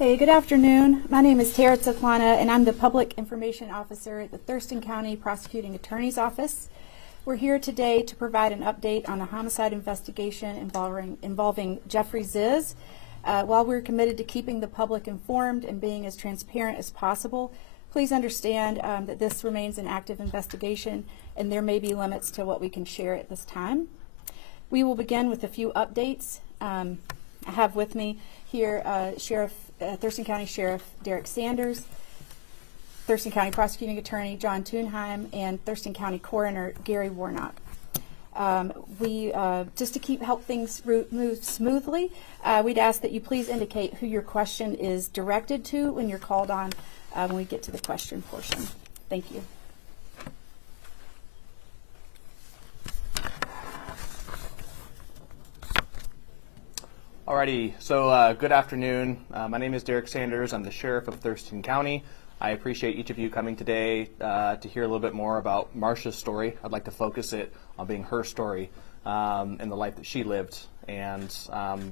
Hey, good afternoon. My name is Tara Taflana, and I'm the Public Information Officer at the Thurston County Prosecuting Attorney's Office. We're here today to provide an update on a homicide investigation involving Jeffrey Zizz. While we're committed to keeping the public informed and being as transparent as possible, please understand that this remains an active investigation and there may be limits to what we can share at this time. We will begin with a few updates. I have with me here Thurston County Sheriff Derek Sanders, Thurston County Prosecuting Attorney John Tunheim, and Thurston County Coroner Gary Warnock. Just to help things move smoothly, we'd ask that you please indicate who your question is directed to when you're called on when we get to the question portion. Thank you. Alrighty, so good afternoon. My name is Derek Sanders. I'm the Sheriff of Thurston County. I appreciate each of you coming today to hear a little bit more about Marcia's story. I'd like to focus it on being her story and the life that she lived. And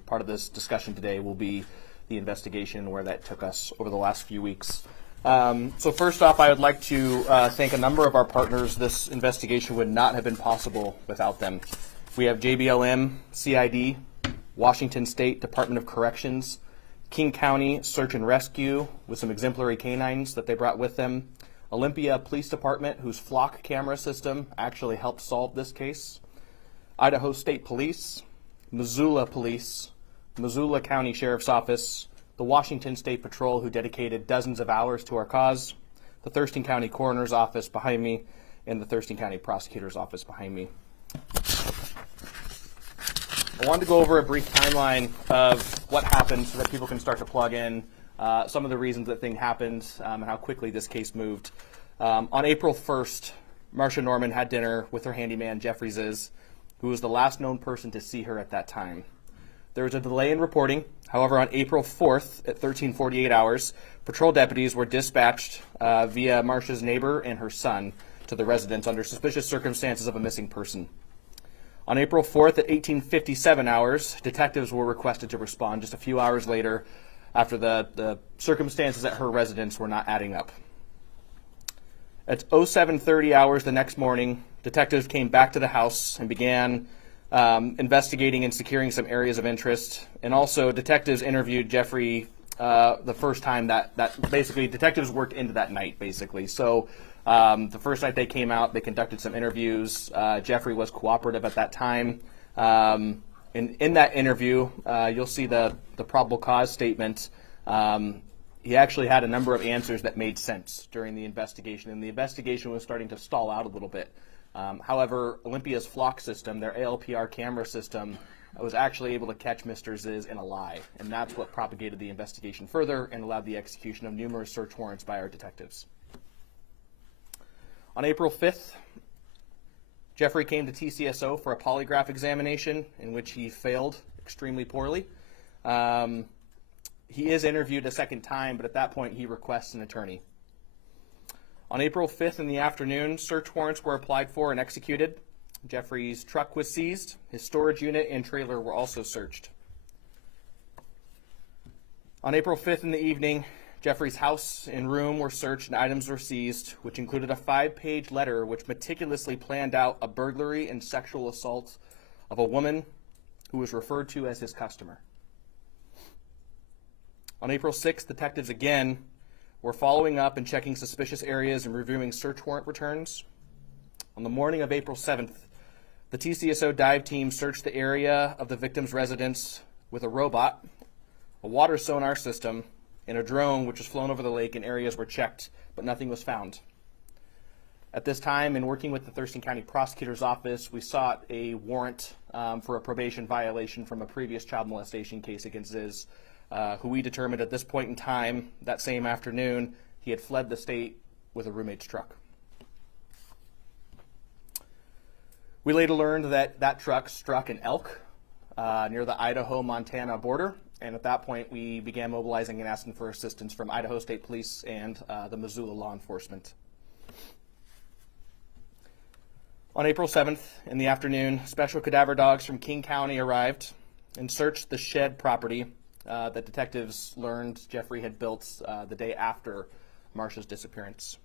part of this discussion today will be the investigation where that took us over the last few weeks. So first off, I would like to thank a number of our partners. This investigation would not have been possible without them. We have JBLM, CID, Washington State Department of Corrections, King County Search and Rescue with some exemplary canines that they brought with them, Olympia Police Department, whose flock camera system actually helped solve this case, Idaho State Police, Missoula Police, Missoula County Sheriff's Office, the Washington State Patrol, who dedicated dozens of hours to our cause, the Thurston County Coroner's Office behind me, and the Thurston County Prosecutor's Office behind me. I wanted to go over a brief timeline of what happened so that people can start to plug in some of the reasons that thing happened and how quickly this case moved. On April 1st, Marcia Norman had dinner with her handyman, Jeffrey Zizz, who was the last known person to see her at that time. There was a delay in reporting. However, on April 4th at 13:48 hours, patrol deputies were dispatched via Marcia's neighbor and her son to the residence under suspicious circumstances of a missing person. On April 4th at 18:57 hours, detectives were requested to respond just a few hours later after the circumstances at her residence were not adding up. At 07:30 hours the next morning, detectives came back to the house and began investigating and securing some areas of interest. And also detectives interviewed Jeffrey the first time that basically detectives worked into that night, basically. So the first night they came out, they conducted some interviews. Jeffrey was cooperative at that time. In that interview, you'll see the probable cause statement. He actually had a number of answers that made sense during the investigation, and the investigation was starting to stall out a little bit. However, Olympia's flock system, their ALPR camera system, was actually able to catch Mr. Zizz in a lie, and that's what propagated the investigation further and allowed the execution of numerous search warrants by our detectives. On April 5th, Jeffrey came to TCSO for a polygraph examination in which he failed extremely poorly. He is interviewed a second time, but at that point he requests an attorney. On April 5th in the afternoon, search warrants were applied for and executed. Jeffrey's truck was seized. His storage unit and trailer were also searched. On April 5th in the evening, Jeffrey's house and room were searched and items were seized, which included a 5-page letter which meticulously planned out a burglary and sexual assault of a woman who was referred to as his customer. On April 6th, detectives again were following up and checking suspicious areas and reviewing search warrant returns. On the morning of April 7th, the TCSO dive team searched the area of the victim's residence with a robot, a water sonar system, and a drone which was flown over the lake, and areas were checked, but nothing was found. At this time, in working with the Thurston County Prosecutor's Office, we sought a warrant for a probation violation from a previous child molestation case against Zizz, who we determined at this point in time, that same afternoon, he had fled the state with a roommate's truck. We later learned that that truck struck an elk near the Idaho-Montana border, and at that point we began mobilizing and asking for assistance from Idaho State Police and the Missoula law enforcement. On April 7th in the afternoon, special cadaver dogs from King County arrived and searched the shed property that detectives learned Jeffrey had built the day after Marcia's disappearance.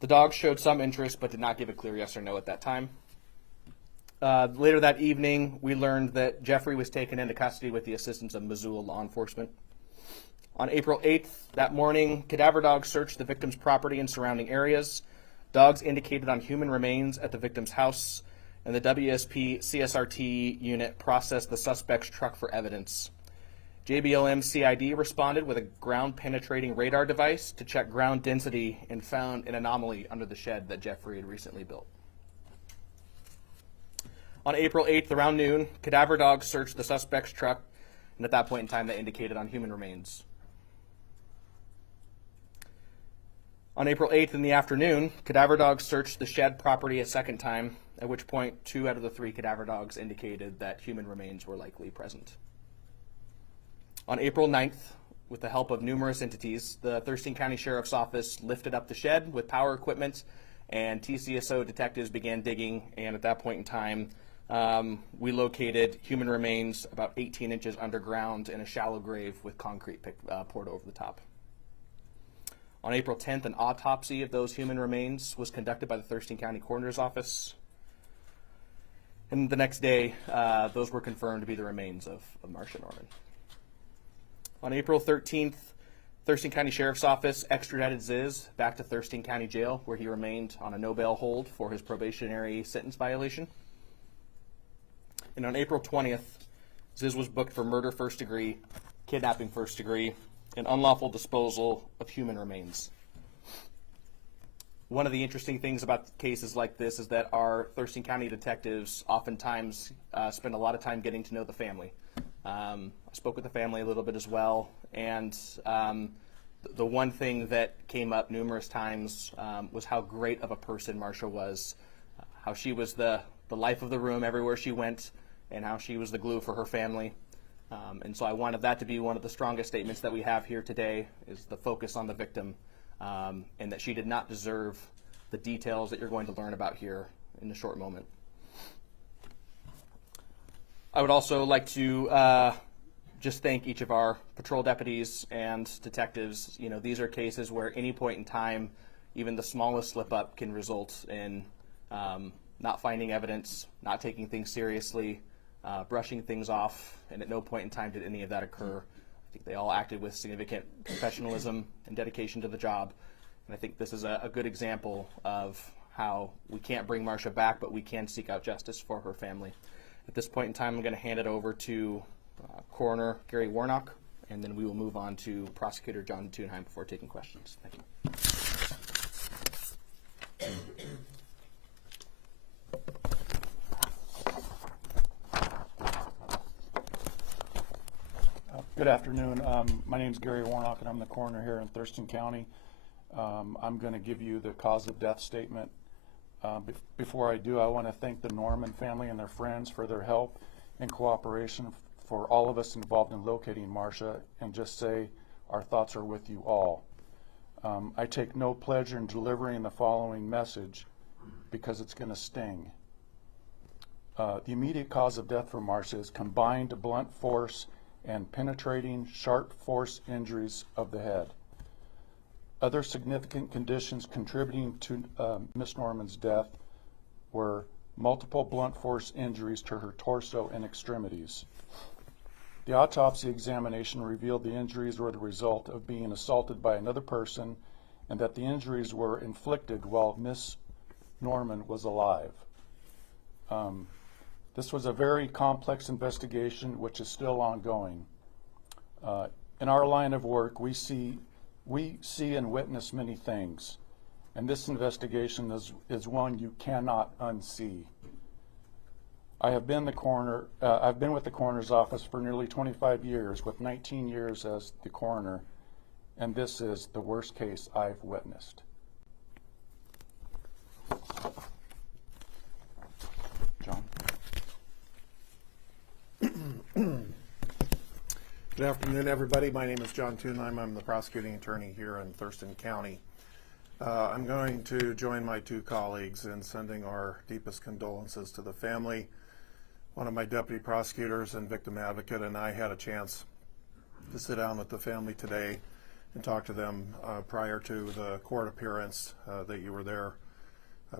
The dogs showed some interest but did not give a clear yes or no at that time. Later that evening, we learned that Jeffrey was taken into custody with the assistance of Missoula law enforcement. On April 8th, that morning, cadaver dogs searched the victim's property and surrounding areas. Dogs indicated on human remains at the victim's house, and the WSP CSRT unit processed the suspect's truck for evidence. JBLM CID responded with a ground-penetrating radar device to check ground density and found an anomaly under the shed that Jeffrey had recently built. On April 8th, around noon, cadaver dogs searched the suspect's truck, and at that point in time, they indicated on human remains. On April 8th in the afternoon, cadaver dogs searched the shed property a second time, at which point 2 out of the 3 cadaver dogs indicated that human remains were likely present. On April 9th, with the help of numerous entities, the Thurston County Sheriff's Office lifted up the shed with power equipment, and TCSO detectives began digging, and at that point in time, we located human remains about 18 inches underground in a shallow grave with concrete poured over the top. On April 10th, an autopsy of those human remains was conducted by the Thurston County Coroner's Office. And the next day, those were confirmed to be the remains of Marcia Norman. On April 13th, Thurston County Sheriff's Office extradited Zizz back to Thurston County Jail, where he remained on a no-bail hold for his probationary sentence violation. And on April 20th, Zizz was booked for murder first degree, kidnapping first degree, and unlawful disposal of human remains. One of the interesting things about cases like this is that our Thurston County detectives oftentimes spend a lot of time getting to know the family. I spoke with the family a little bit as well, and the one thing that came up numerous times was how great of a person Marcia was, how she was the life of the room everywhere she went, and how she was the glue for her family. And so I wanted that to be one of the strongest statements that we have here today, is the focus on the victim, and that she did not deserve the details that you're going to learn about here in a short moment. I would also like to just thank each of our patrol deputies and detectives. You know, these are cases where any point in time, even the smallest slip up can result in not finding evidence, not taking things seriously, brushing things off, and at no point in time did any of that occur. I think they all acted with significant professionalism and dedication to the job, and I think this is a good example of how we can't bring Marcia back, but we can seek out justice for her family. At this point in time, I'm going to hand it over to Coroner Gary Warnock, and then we will move on to Prosecutor John Tunheim before taking questions. Thank you. Good afternoon. My name is Gary Warnock, and I'm the coroner here in Thurston County. I'm going to give you the cause of death statement. Before I do, I want to thank the Norman family and their friends for their help and cooperation for all of us involved in locating Marcia, and just say our thoughts are with you all. I take no pleasure in delivering the following message because it's going to sting. The immediate cause of death for Marcia is combined blunt force and penetrating sharp force injuries of the head. Other significant conditions contributing to Miss Norman's death were multiple blunt force injuries to her torso and extremities. The autopsy examination revealed the injuries were the result of being assaulted by another person, and that the injuries were inflicted while Miss Norman was alive. This was a very complex investigation, which is still ongoing. In our line of work, we see and witness many things, and this investigation is one you cannot unsee. I've been with the coroner's office for nearly 25 years, with 19 years as the coroner, and this is the worst case I've witnessed. John. Good afternoon, everybody. My name is John Tunheim. I'm the prosecuting attorney here in Thurston County. I'm going to join my two colleagues in sending our deepest condolences to the family one of my deputy prosecutors and victim advocate and I had a chance to sit down with the family today and talk to them prior to the court appearance that you were there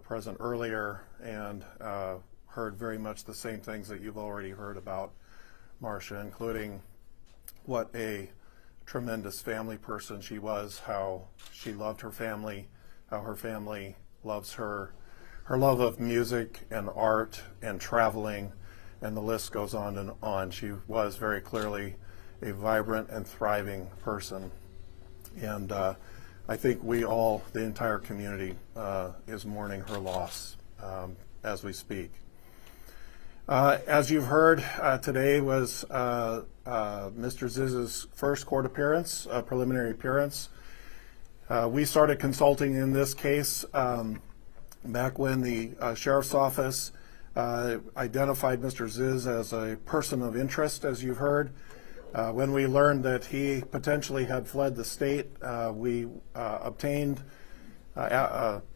present earlier, and heard very much the same things that you've already heard about Marcia, including what a tremendous family person she was, how she loved her family, how her family loves her, her love of music and art and traveling, and the list goes on and on. She was very clearly a vibrant and thriving person. And I think we all, the entire community, is mourning her loss as we speak. As you've heard, today was Mr. Zizz's first court appearance, preliminary appearance. We started consulting in this case back when the Sheriff's Office identified Mr. Zizz as a person of interest, as you've heard. When we learned that he potentially had fled the state, we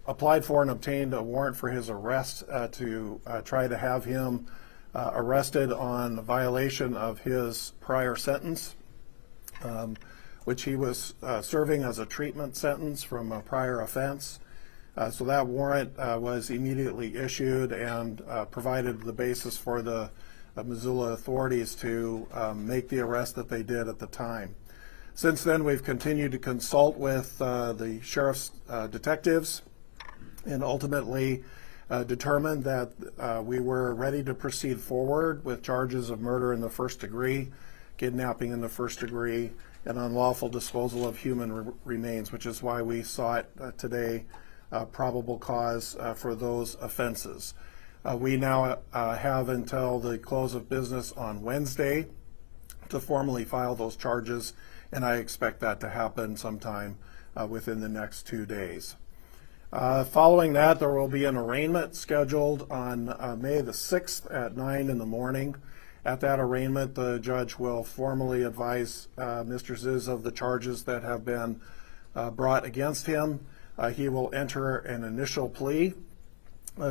applied for and obtained a warrant for his arrest to try to have him arrested on violation of his prior sentence, which he was serving as a treatment sentence from a prior offense. So that warrant was immediately issued and provided the basis for the Missoula authorities to make the arrest that they did at the time. Since then, we've continued to consult with the sheriff's detectives and ultimately determined that we were ready to proceed forward with charges of murder in the first degree, kidnapping in the first degree, and unlawful disposal of human remains, which is why we sought today probable cause for those offenses. We now have until the close of business on Wednesday to formally file those charges, and I expect that to happen sometime within the next 2 days. Following that, there will be an arraignment scheduled on May the 6th at 9 in the morning. At that arraignment, the judge will formally advise Mr. Zizz of the charges that have been brought against him. He will enter an initial plea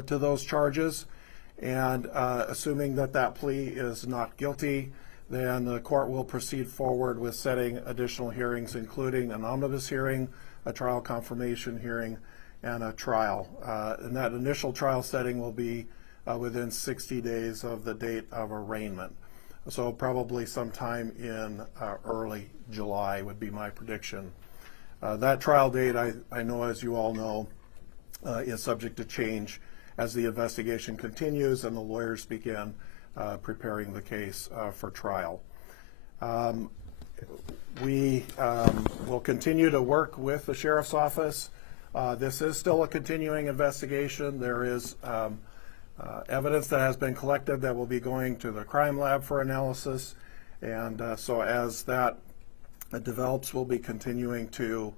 to those charges, and assuming that that plea is not guilty, then the court will proceed forward with setting additional hearings, including an omnibus hearing, a trial confirmation hearing, and a trial. And that initial trial setting will be within 60 days of the date of arraignment. So probably sometime in early July would be my prediction. That trial date, I know, as you all know, is subject to change as the investigation continues and the lawyers begin preparing the case for trial. We will continue to work with the Sheriff's Office. This is still a continuing investigation. There is evidence that has been collected that will be going to the crime lab for analysis, and so as that develops, we'll be continuing to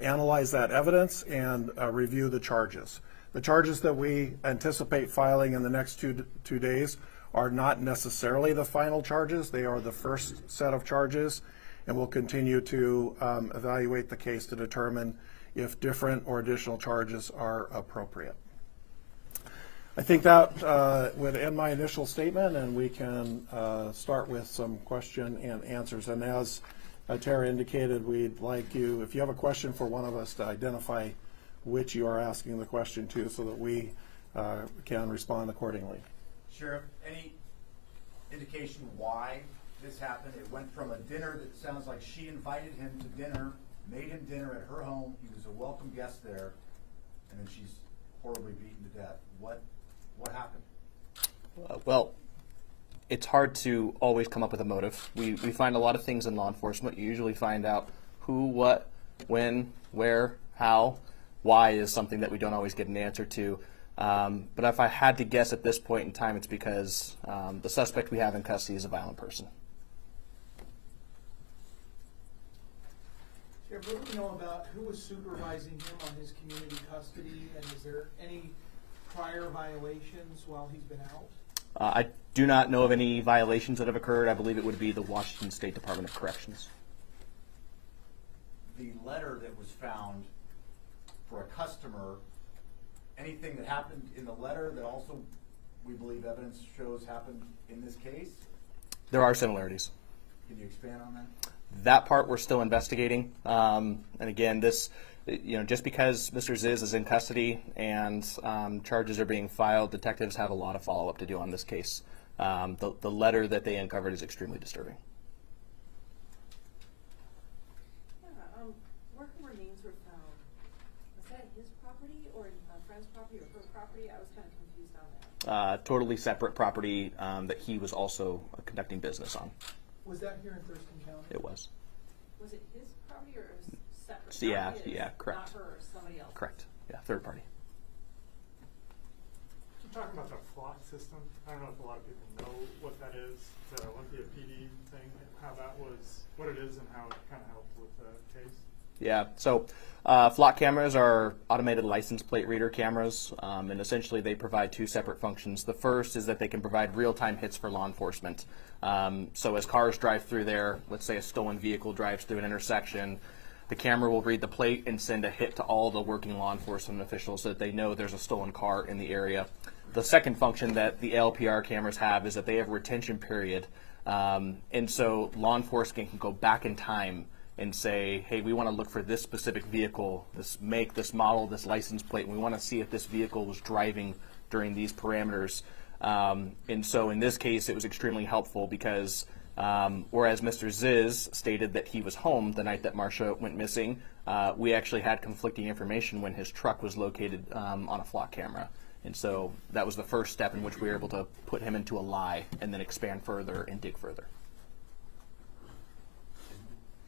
analyze that evidence and review the charges. The charges that we anticipate filing in the next two days are not necessarily the final charges. They are the first set of charges, and we'll continue to evaluate the case to determine if different or additional charges are appropriate. I think that would end my initial statement, and we can start with some question and answers. And as Tara indicated, we'd like you, if you have a question for one of us, to identify which you are asking the question to so that we can respond accordingly. Sheriff, any indication why this happened? It went from a dinner that sounds like she invited him to dinner, made him dinner at her home. He was a welcome guest there, and then she's horribly beaten to death. What happened? Well, it's hard to always come up with a motive. We find a lot of things in law enforcement. You usually find out who, what, when, where, how. Why is something that we don't always get an answer to. But if I had to guess at this point in time, it's because the suspect we have in custody is a violent person. What do we know about who was supervising him on his community custody, and is there any prior violations while he's been out? I do not know of any violations that have occurred. I believe it would be the Washington State Department of Corrections. The letter that was found for a customer, anything that happened in the letter that also we believe evidence shows happened in this case? There are similarities. Can you expand on that? That part we're still investigating. And again, this, just because Mr. Zizz is in custody and charges are being filed, detectives have a lot of follow-up to do on this case. The letter that they uncovered is extremely disturbing. Where her remains were found, was that his property or a friend's property or her property? I was kind of confused on that. Totally separate property that he was also conducting business on. Was that here in Thurston County? It was. Was it his property or it was separate? Yeah, Not his, yeah, correct. Not her, somebody else. Correct. Yeah, third party. Can you talk about the flock system? I don't know if a lot of people know what that is, the Olympia PD thing, how that was, what it is and how it kind of helped with the case. Yeah, so flock cameras are automated license plate reader cameras, and essentially they provide two separate functions. The first is that they can provide real-time hits for law enforcement. So as cars drive through there, let's say a stolen vehicle drives through an intersection, the camera will read the plate and send a hit to all the working law enforcement officials so that they know there's a stolen car in the area. The second function that the LPR cameras have is that they have a retention period, and so law enforcement can go back in time and say, hey, we want to look for this specific vehicle, this make, this model, this license plate, and we want to see if this vehicle was driving during these parameters. And so in this case, it was extremely helpful because whereas Mr. Zizz stated that he was home the night that Marcia went missing, we actually had conflicting information when his truck was located on a flock camera. And so that was the first step in which we were able to put him into a lie and then expand further and dig further.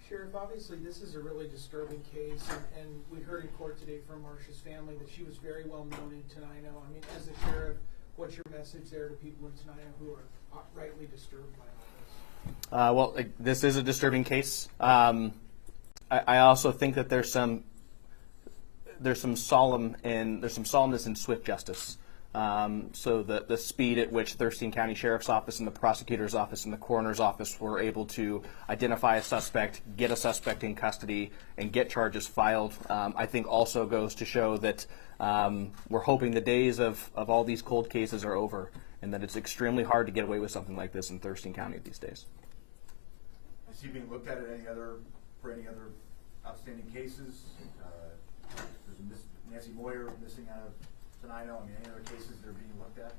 Sheriff, obviously this is a really disturbing case, and we heard in court today from Marcia's family that she was very well known in Tunheim. I mean, as a sheriff, what's your message there to people in Tunheim who are rightly disturbed by all this? This is a disturbing case. I also think that there's some solemnness in swift justice. So the speed at which Thurston County Sheriff's Office and the Prosecutor's Office and the Coroner's Office were able to identify a suspect, get a suspect in custody, and get charges filed, I think also goes to show that we're hoping the days of all these cold cases are over, and that it's extremely hard to get away with something like this in Thurston County these days. Is he being looked at for any other outstanding cases? There's Nancy Moyer missing out of Tunheim. I mean, any other cases that are being looked at?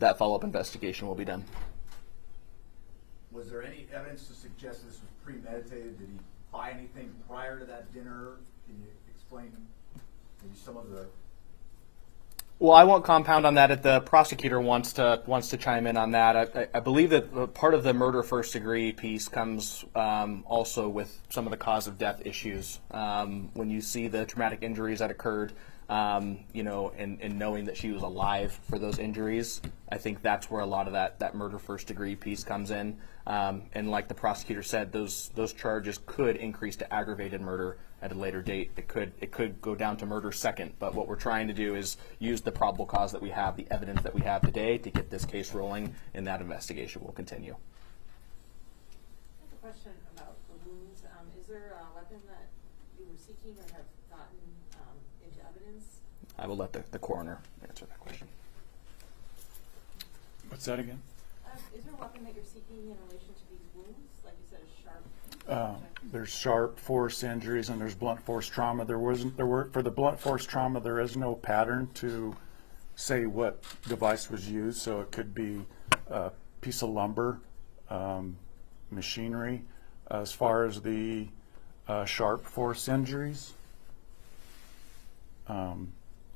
That follow-up investigation will be done. Was there any evidence to suggest this was premeditated? Did he buy anything prior to that dinner? Can you explain maybe some of the... Well, I won't compound on that. If the prosecutor wants to chime in on that, I believe that part of the murder first degree piece comes also with some of the cause of death issues. When you see the traumatic injuries that occurred, and knowing that she was alive for those injuries, I think that's where a lot of that murder first degree piece comes in. And like the prosecutor said, those charges could increase to aggravated murder at a later date. It could go down to murder second, but what we're trying to do is use the probable cause that we have, the evidence that we have today, to get this case rolling, and that investigation will continue. I have a question about the wounds. Is there a weapon that you were seeking or have gotten into evidence? I will let the coroner answer that question. What's that again? Is there a weapon that you're seeking in relation to these wounds? Like you said, a sharp There's sharp force injuries and there's blunt force trauma. For the blunt force trauma, there is no pattern to say what device was used, so it could be a piece of lumber, machinery. As far as the sharp force injuries,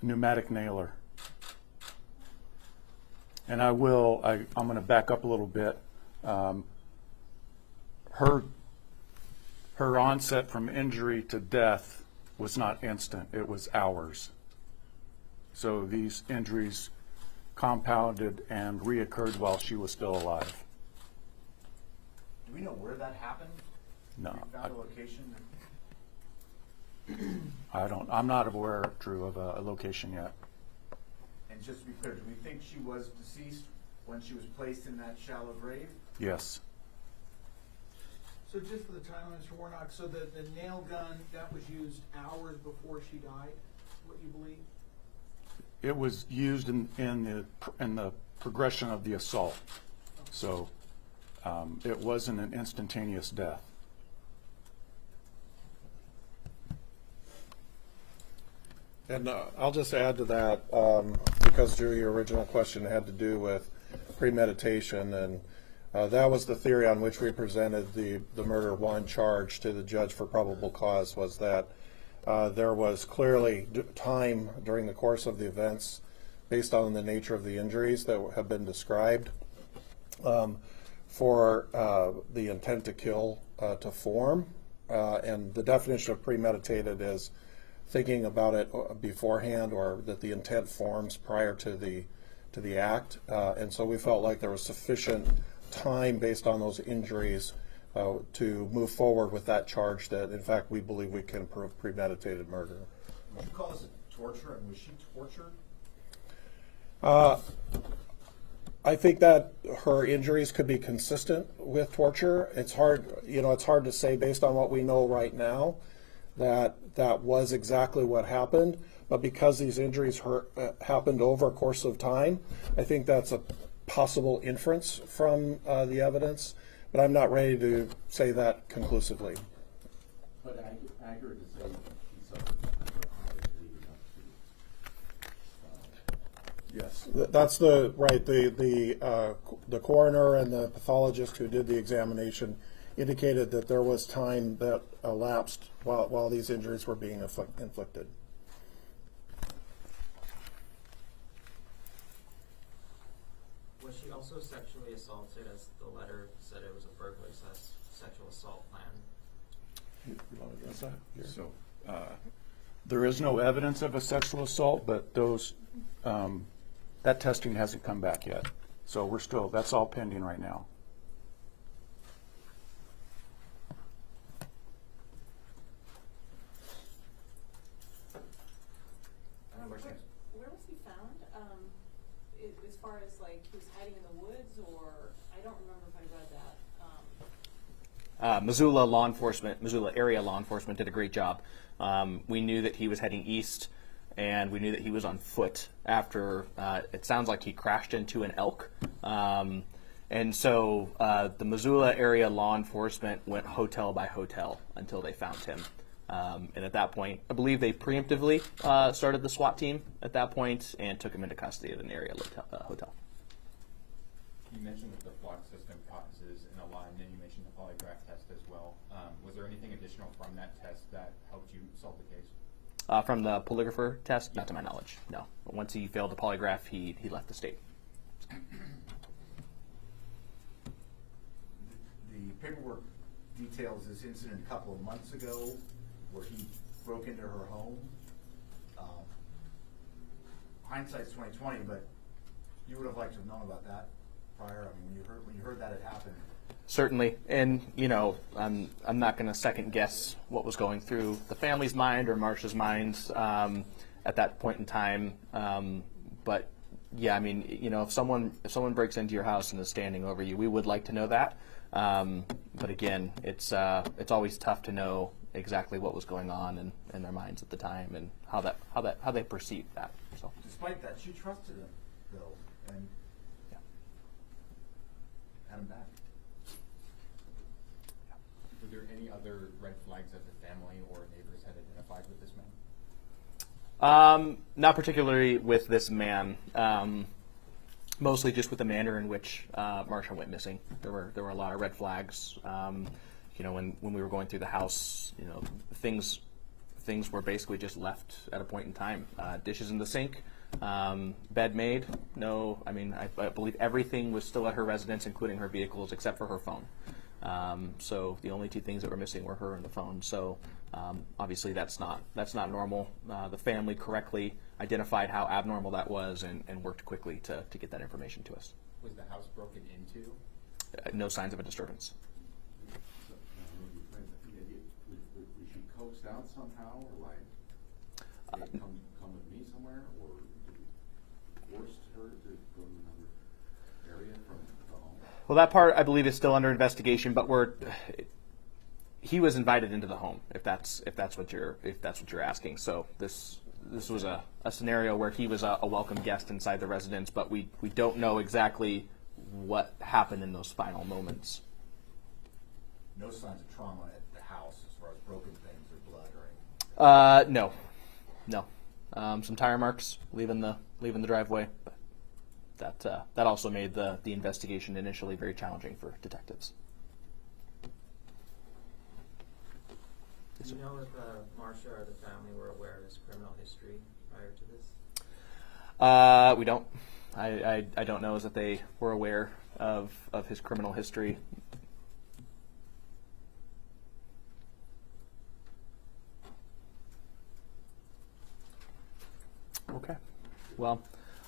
pneumatic nailer. And I'm going to back up a little bit. Her onset from injury to death was not instant, it was hours. So these injuries compounded and reoccurred while she was still alive. Do we know where that happened? No, We found a location? I'm not aware, Drew, of a location yet. And just to be clear, do we think she was deceased when she was placed in that shallow grave? Yes. So just for the timeline, Mr. Warnock, so the nail gun, that was used hours before she died, what you believe? It was used in the progression of the assault. So it wasn't an instantaneous death. And I'll just add to that, because Drew, your original question had to do with premeditation, and that was the theory on which we presented the murder one charge to the judge for probable cause, was that there was clearly time during the course of the events, based on the nature of the injuries that have been described, for the intent to kill to form. And the definition of premeditated is thinking about it beforehand, or that the intent forms prior to the act. And so we felt like there was sufficient time based on those injuries to move forward with that charge that, in fact, we believe we can prove premeditated murder. Would you call this torture, and was she tortured? I think that her injuries could be consistent with torture. It's hard, it's hard to say based on what we know right now that that was exactly what happened. But because these injuries happened over a course of time, I think that's a possible inference from the evidence. But I'm not ready to say that conclusively. But accurate to say he suffered Yes, that's the coroner and the pathologist who did the examination indicated that there was time that elapsed while these injuries were being inflicted. Was she also sexually assaulted, as the letter said it was a burglary sexual assault plan? You want to address that? So there is no evidence of a sexual assault, but those that testing hasn't come back yet. So that's all pending right now. Where was he found? As far as like he was hiding in the woods, or I don't remember if I read that. Missoula area law enforcement did a great job. We knew that he was heading east, and we knew that he was on foot after it sounds like he crashed into an elk. And so the Missoula area law enforcement went hotel by hotel until they found him. And at that point, I believe they preemptively started the SWAT team at that point and took him into custody at an area hotel. You mentioned that the flock system causes an alarm, and then you mentioned the polygraph test as well. Was there anything additional from that test that helped you solve the case? From the polygrapher test, not to my knowledge, no. But once he failed the polygraph, he left the state. The paperwork details this incident a couple of months ago where he broke into her home. Hindsight's 20/20, but you would have liked to have known about that prior. I mean, when you heard that it happened. Certainly, and I'm not going to second guess what was going through the family's mind or Marcia's mind at that point in time. But yeah, I mean, if someone breaks into your house and is standing over you, we would like to know that. But again, it's always tough to know exactly what was going on in their minds at the time and how they perceived that. So. Despite that, she trusted him though, and had him back. Were there any other red flags that the family or neighbors had identified with this man? Not particularly with this man. Mostly just with the manner in which Marcia went missing. There were a lot of red flags. When we were going through the house, things were basically just left at a point in time. Dishes in the sink, bed made. No, I mean I believe everything was still at her residence, including her vehicles, except for her phone. So the only two things that were missing were her and the phone. So obviously that's not normal. The family correctly identified how abnormal that was and worked quickly to get that information to us. Was the house broken into? No signs of a disturbance. Was she coaxed out somehow, or like come with me somewhere, or forced her to go to another area from the home? Well, that part I believe is still under investigation, but he was invited into the home. If that's what you're asking. So this was a scenario where he was a welcome guest inside the residence, but we don't know exactly what happened in those final moments. No signs of trauma at the house as far as broken things or blood or anything? No. Some tire marks leaving the driveway, but that also made the investigation initially very challenging for detectives. Do you know if Marcia or the family were aware of his criminal history prior to this? We don't. I don't know is that they were aware of his criminal history. Okay. Well,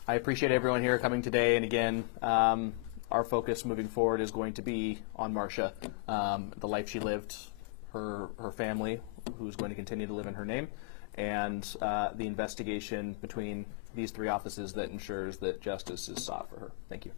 I appreciate everyone here coming today, and again, our focus moving forward is going to be on Marcia, the life she lived, her family, who's going to continue to live in her name, and the investigation between these three offices that ensures that justice is sought for her. Thank you.